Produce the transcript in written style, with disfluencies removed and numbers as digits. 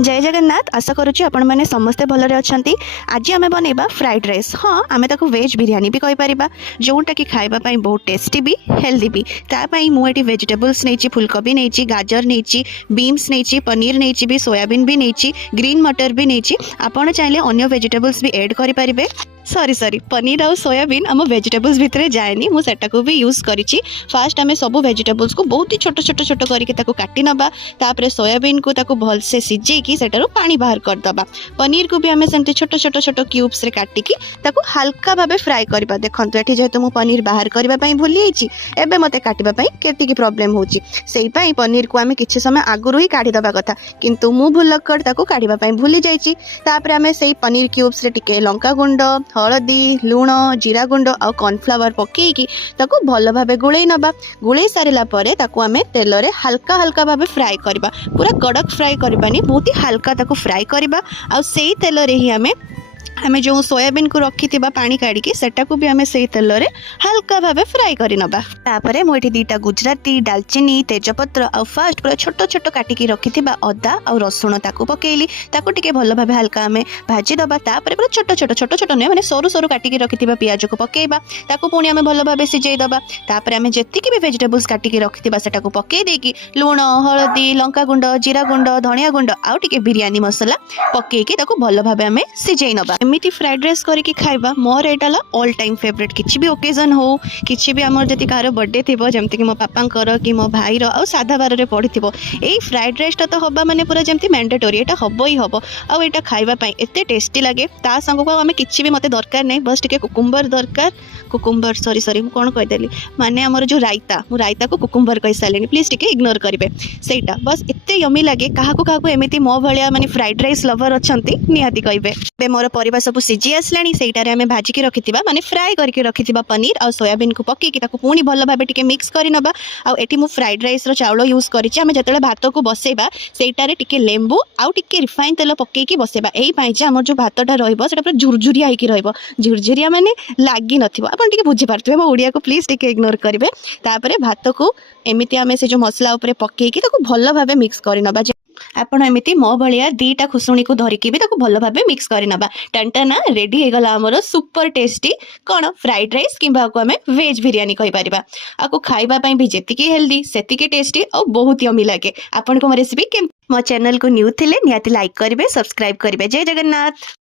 जय जगन्नाथ। आशा करुच्ची आपण मैंने समस्ते भलरे अच्छंती। आज आम बनइबा फ्राइड राइस। हाँ, आम ताको वेज बिरियानी भी कहीपर, जोटा कि खाइबा पई बहुत टेस्टी भी हेल्दी भी। तापाई मुझे वेजिटेबल्स नहीं, फुलकोबी नहीं, गाजर नहीं, बीन्स नहीं, पनीर नहीं, भी सोयाबीन भी नहीं, ग्रीन मटर भी नहीं। आपड़ चाहिए अन्य वेजिटेबल्स भी ऐड करें। सॉरी पनीर आउ सोयाबीन आम वेजिटेबल्स भितर जाएनी, मुझे भी यूज करी। फास्ट आम सब वेजिटेबल्स को बहुत ही छोट छोट छोट करके काटी नबा। तापर सोयाबीन को ताको भलसे सिझेकी सेटारू पानी बाहर करदबा। पनीर को भी आम सेमती छोट छोट छोट क्यूब्स रे काटिकी ताको हल्का भाबे फ्राई करबा। देखंतु एठी जेहेतु मु पनीर बाहर करबा पई भूली जाइछि, एबे मते काटिबा पई केतिकी प्रॉब्लम होछि। सेही पई पनीर को आम किछि समय आगुरु ही काढी दबा कथा, किंतु मु भुलक्कड़ ताको काढिबा पई भूली जाइछि। तापर आम सेही पनीर क्यूब्स रे टिके लंका गुंड, हलदी, लुण, जीरा गुंड और कॉर्नफ्लावर पकेकी ताको भल भाबे गुळै नबा। गुळै सारिला परे ताको आमे तेल रे हल्का हल्का भाबे फ्राई करबा। पूरा कड़क फ्राई करबानी, बहुत ही हल्का ताको फ्राई करबा। आ सेही तेल रे ही आमे जो सोयाबीन को रखी पानी काढ़ी सेटा को भी आमे से तेल रे हल्का भाबे फ्राई करि नबा। तापरे मो एठी दीटा गुजराती, दालचीनी, तेजपत्र आ फास्ट पूरा छोट छोट काटिकी रखी अदा और रसुण ताको पकेइली। ताको टिके भल भाबे हल्का आमे भाजी दबा। तापरे पूरा छोट छोट नै माने सरू सरू काटिकी रखी प्याज को पकेइबा। ताको पुणी आमे भल भाबे सिझेई दबा। तापरे आमे जेतिकी भी वेजिटेबल्स काटिकी रखी सेटा को पकेई देकी लुण, हलदी, लंका गुंड, जीरा गुंड, धनिया गुंड आ टिके बिरयानी मसला पकेइकी ताको भल भाबे आमे सिझेई नबा। एमिति फ्राइड राइस करके खाइबा मोर एटा ऑल टाइम फेवरेट। किछि भी ओकेजन हो, किछि भी हमर जति कार बर्थडे थिबो, जेमति कि मो पापांकर कि मो भाईर आ साधा बार रे पड़िथिबो, एई फ्राइड राइस तो हबा माने पूरा जेमति मैंडेटरी, एटा हबो ही हबो। आ एटा खाइबा पई एते टेस्टी लागे। ता संग को हमें किछि भी मते दरकार नै, बस टिके कुकुम्बर दरकार। कुकुम्बर सॉरी मु कोन कहि देली, माने हमर जो रायता, मु रायता को कुकुम्बर कहि सालेनी, प्लीज टिके इग्नोर करिवे। सेटा बस एते यमी लागे। काहाको काहाको एमिति मो भलिया माने फ्राइड राइस लवर अछंती, निहाती कहिबे। बे मोर परिबा सब सिझी आसलानी। सेटारे आमे भाजिकी रखिथिबा माने फ्राई करके रखिथिबा पनीर और सोयाबीन को पकेकी ताको पुणी भल भाबे टिके मिक्स करि नबा। आ एठी मु फ्राइड राइस रो चाउल यूज करिछि। आमे जतले भात को बसेबा सेटारे टिके लेंबू आ टिके रिफाइन तेल पकेकी बसेबा। एई पई जे हमर जो भातटा रहइबो सेटा पूरा झुरझुरिया हेकी रहइबो। झुरझुरिया माने लागी नथिबो। आपण टिके बुझि पारथुबे, मो ओडिया को प्लीज टिके इग्नोर करिवे। तापरे भात को एमिति आमे से जो मसला ऊपर पकेकी ताको भल भाबे मिक्स करि नबा। आपण एमिति मो भलिया दीटा खुसुणी को धरिकी भी ताको भल भाबे मिक्स करि नबा। टंटना रेडी हे गला हमर सुपर टेस्टी कोन फ्राइड राइस किंबा को हमें वेज बिरयानी कहि परिबा। आको खाइबा पई भी जेतिकी हेल्दी सेतिकी टेस्टी और बहुत यमी लागे। आपण को रेसिपी के मो चैनल को न्यू थिले निहाती लाइक करिवे, सब्सक्राइब करिवे। जय जगन्नाथ।